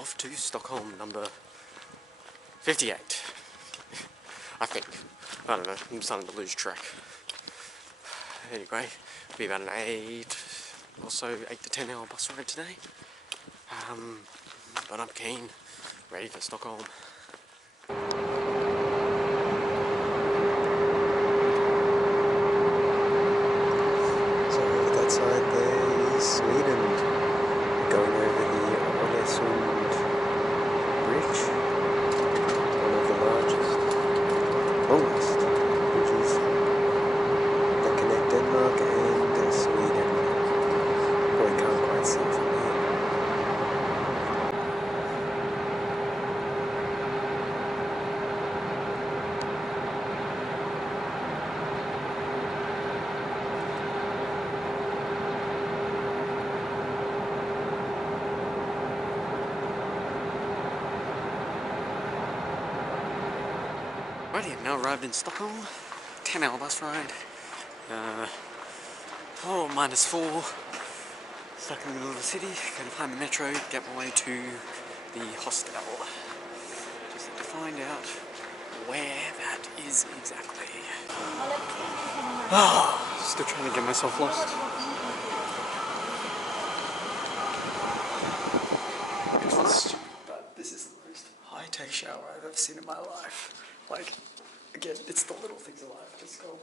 off to Stockholm number 58. I think. I don't know, I'm starting to lose track. Anyway, it'll be about an 8 to 10 hour bus ride today. But I'm keen, ready for Stockholm. So over that side there is Sweden, going over the Öresund bridge, one of the longest bridges that connect Denmark and Sweden. Well, you can't quite see it from here. Righty, I've now arrived in Stockholm. 10 hour bus ride. -4. Stuck in the middle of the city. Gonna find the metro, get my way to the hostel. Just have to find out where that is exactly. Still trying to get myself lost. But this is the most high-tech shower I've ever seen in my life. Like, again, it's the little things in life. Let's go.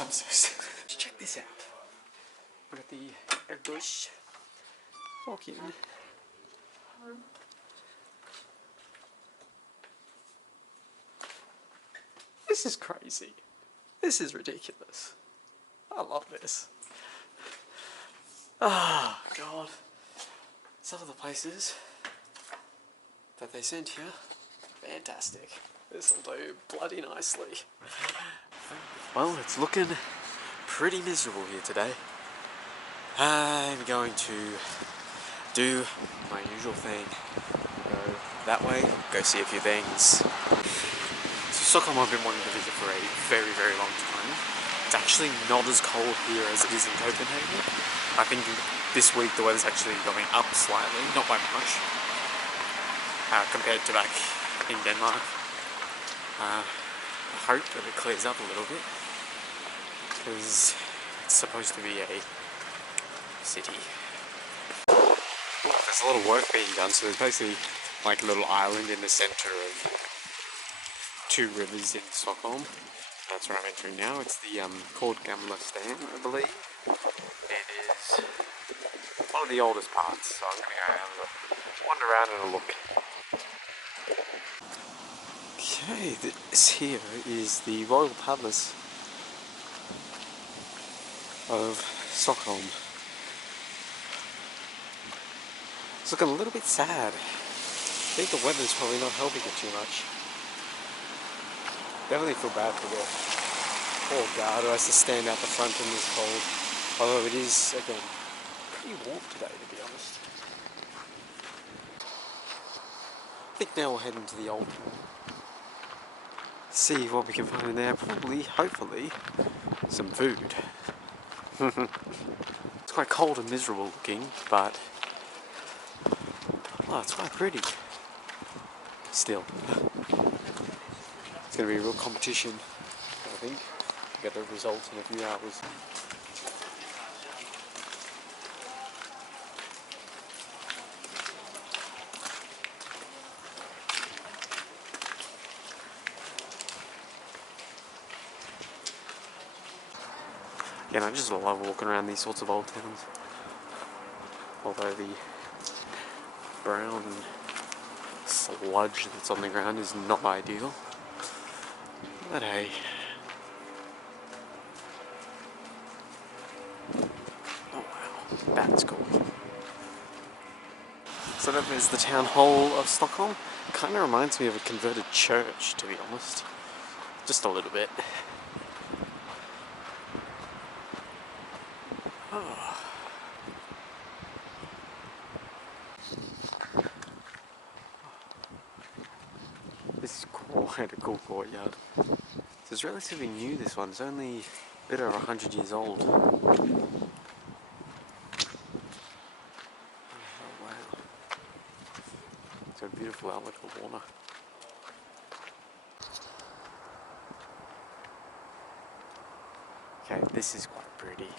I'm so sorry. Check this out. We're at the Erdos. Walk in. This is crazy. This is ridiculous. I love this. Oh, God. Some of the places that they sent here, fantastic. This'll do bloody nicely. Well, it's looking pretty miserable here today. I'm going to do my usual thing. Go that way, go see a few things. So Stockholm I've been wanting to visit for a very, very long time. It's actually not as cold here as it is in Copenhagen. I think this week the weather's actually going up slightly, not by much, compared to back in Denmark. I hope that it clears up a little bit, because it's supposed to be a city. There's a lot of work being done, so there's basically like a little island in the centre of 2 rivers in Stockholm. That's where I'm entering now. It's the called Gamla Stan, I believe. It is one of the oldest parts, so I'm going to go have a wander around and a look. Okay, this here is the Royal Palace of Stockholm. It's looking a little bit sad. I think the weather's probably not helping it too much. Definitely feel bad for the poor guard who has to stand out the front in this cold. Although it is, again, pretty warm today, to be honest. I think now we'll head into the old pool. See what we can find in there. Probably, hopefully, some food. It's quite cold and miserable looking, but oh, it's quite pretty. Still. It's going to be a real competition, I think, to get the results in a few hours. Again, I just love walking around these sorts of old towns. Although the brown sludge that's on the ground is not ideal. But hey. Oh wow, that's cool. So that is the town hall of Stockholm. Kind of reminds me of a converted church, to be honest. Just a little bit. Oh. This is cool. quite a cool courtyard. So it's relatively new, this one. It's only a bit over 100 years old. Oh wow. It's got a beautiful outlook of water. Okay, this is quite pretty.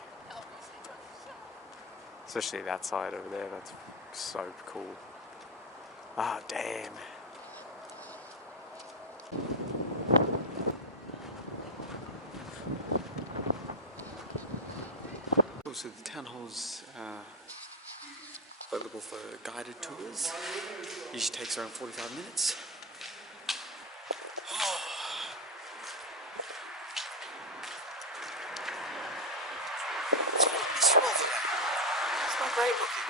Especially that side over there, that's so cool. Ah, damn. Also, the town hall's available for guided tours. Usually takes around 45 minutes. It's really miserable today. It's not great looking.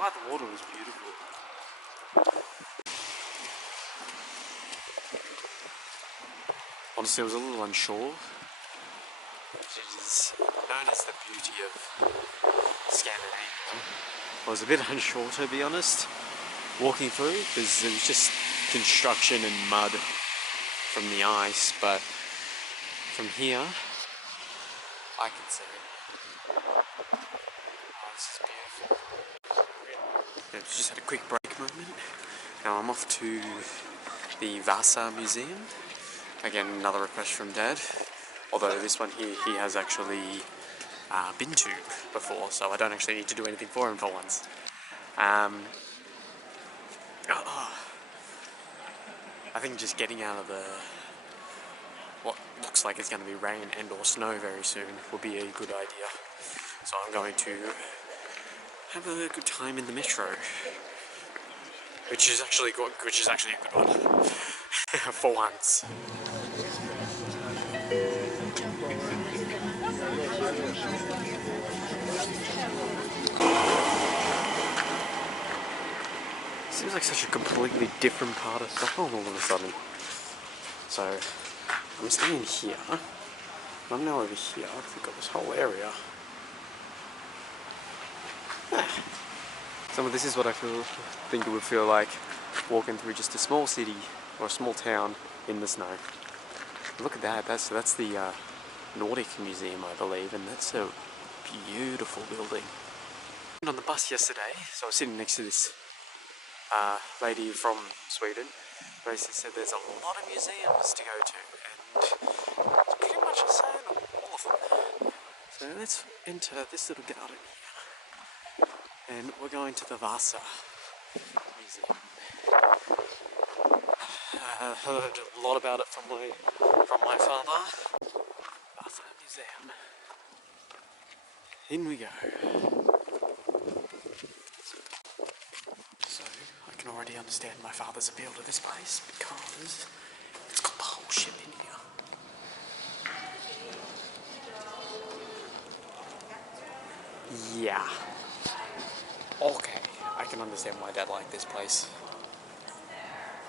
Wow, the water was beautiful. Honestly, I was a little unsure. It is known as the beauty of Scandinavia. I was a bit unsure, to be honest, walking through, because there was just construction and mud from the ice, but from here, I can see it. Oh, this is beautiful. Yeah, just had a quick break moment. Now I'm off to the Vasa museum. Again, another request from Dad. Although this one here, he has actually been to before, so I don't actually need to do anything for him for once. I think just getting out of the what looks like it's going to be rain and or snow very soon will be a good idea. So I'm going to have a good time in the metro, which is actually a good one for once. Seems like such a completely different part of Stockholm all of a sudden. So I'm staying here. I'm now over here. I've got this whole area. So this is what I think it would feel like walking through just a small city or a small town in the snow. Look at that. That's the Nordic Museum, I believe, and that's a beautiful building. On the bus yesterday, so I was sitting next to this lady from Sweden. Basically said there's a lot of museums to go to, and it's pretty much the same on all of them. So let's enter this little garden here, and we're going to the Vasa Museum. I heard a lot about it from my father. Vasa Museum. In we go. So I can already understand my father's appeal to this place because it's got the whole ship in here. Yeah. Okay, I can understand why Dad liked this place.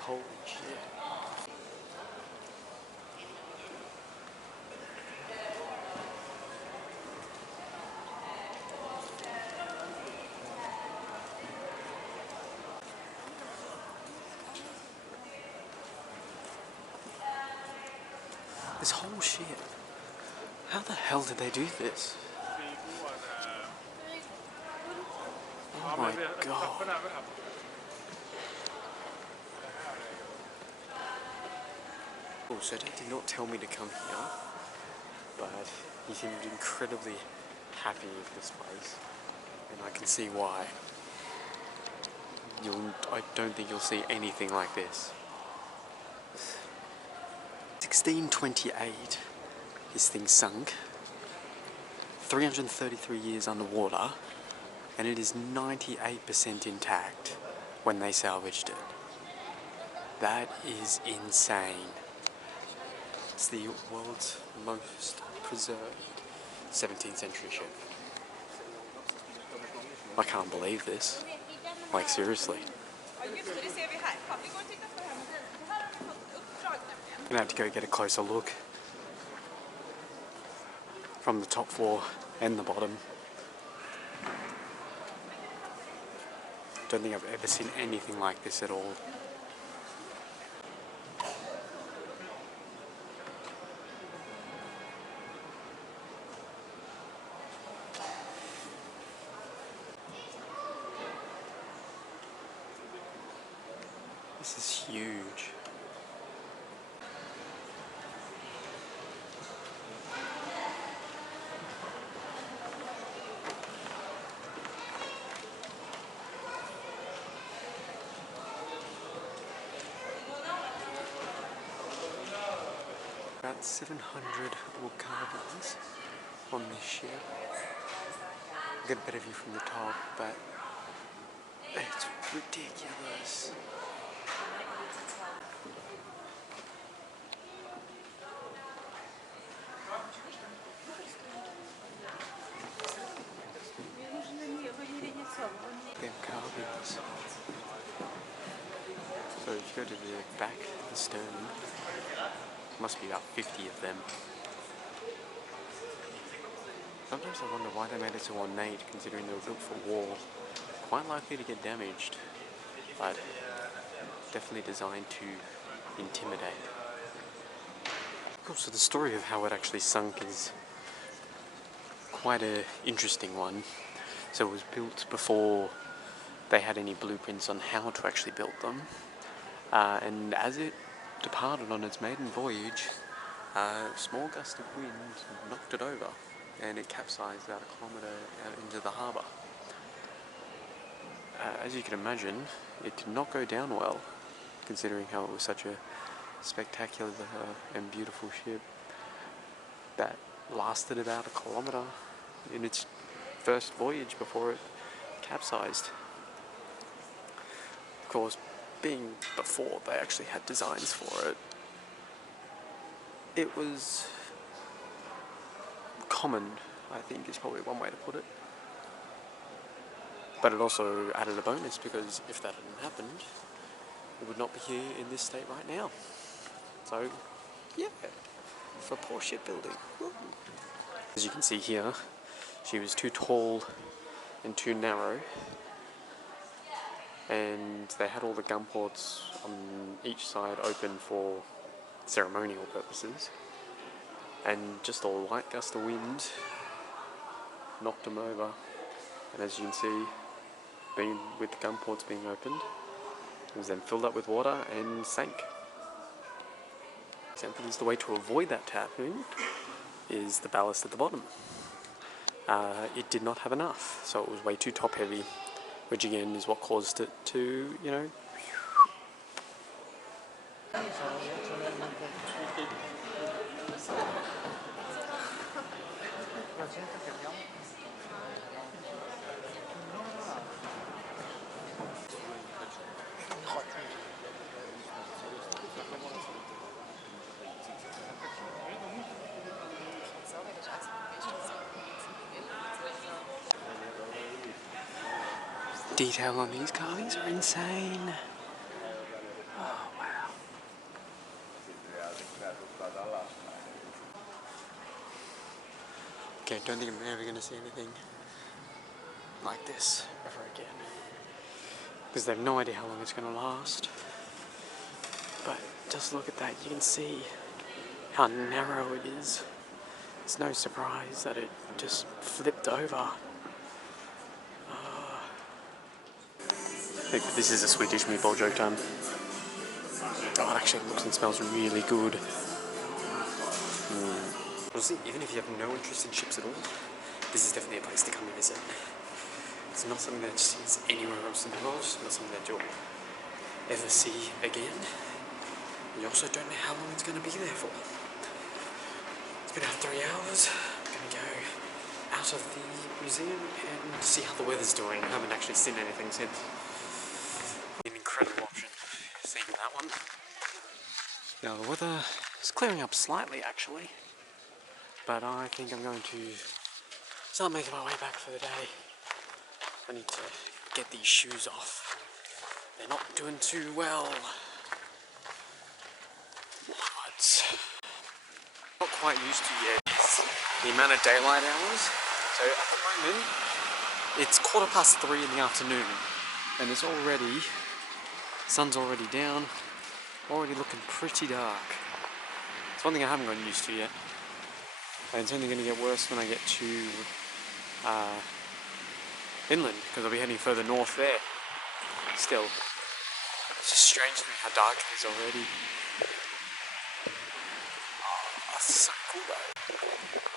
Holy shit. This whole shit. How the hell did they do this? Oh my god. Oh, so Dad did not tell me to come here, but he seemed incredibly happy with this place, and I can see why. I don't think you'll see anything like this. 1628, this thing sunk. 333 years underwater, and it is 98% intact when they salvaged it. That is insane. It's the world's most preserved 17th century ship. I can't believe this. Like, seriously. I'm gonna have to go get a closer look from the top floor and the bottom. Don't think I've ever seen anything like this at all. This is huge. About 700 wood carvings on this ship. I'll get a better view from the top, but it's ridiculous. Them carvings. So if you go to the back, the stern, must be about 50 of them. Sometimes I wonder why they made it so ornate, considering they were built for war. Quite likely to get damaged, but definitely designed to intimidate. Cool, so the story of how it actually sunk is quite an interesting one. So it was built before they had any blueprints on how to actually build them. And as it departed on its maiden voyage, a small gust of wind knocked it over and it capsized about a kilometre out into the harbour. As you can imagine, it did not go down well, considering how it was such a spectacular and beautiful ship that lasted about a kilometre in its first voyage before it capsized. Of course, being before they actually had designs for it, it was common, I think is probably one way to put it. But it also added a bonus, because if that hadn't happened, it would not be here in this state right now. So, yeah, for poor shipbuilding. Woo. As you can see here, she was too tall and too narrow, and they had all the gun ports on each side open for ceremonial purposes, and just a light gust of wind knocked them over, and as you can see, being with the gun ports being opened, it was then filled up with water and sank. Example is the way to avoid that happening is the ballast at the bottom. It did not have enough, so it was way too top heavy, which again is what caused it to, you know, detail on these carvings are insane. Oh wow. Okay, don't think I'm ever going to see anything like this ever again, because they have no idea how long it's going to last. But just look at that, you can see how narrow it is. It's no surprise that it just flipped over. This is a Swedish meatball joke time. Oh, it actually looks and smells really good. Honestly, even if you have no interest in ships at all, this is definitely a place to come and visit. It's not something that is anywhere else in the world. It's not something that you'll ever see again. You also don't know how long it's going to be there for. It's been about 3 hours. I'm going to go out of the museum and see how the weather's doing. I haven't actually seen anything since. An incredible option, seeing that one. Now the weather is clearing up slightly actually, but I think I'm going to start making my way back for the day. I need to get these shoes off. They're not doing too well. What? Not quite used to yet is the amount of daylight hours. So at the moment, it's 3:15 in the afternoon, and it's already, sun's already down, already looking pretty dark. It's one thing I haven't gotten used to yet, and it's only going to get worse when I get to inland, because I'll be heading further north there still. It's just strange to me how dark it is already. Oh, that's so cool though.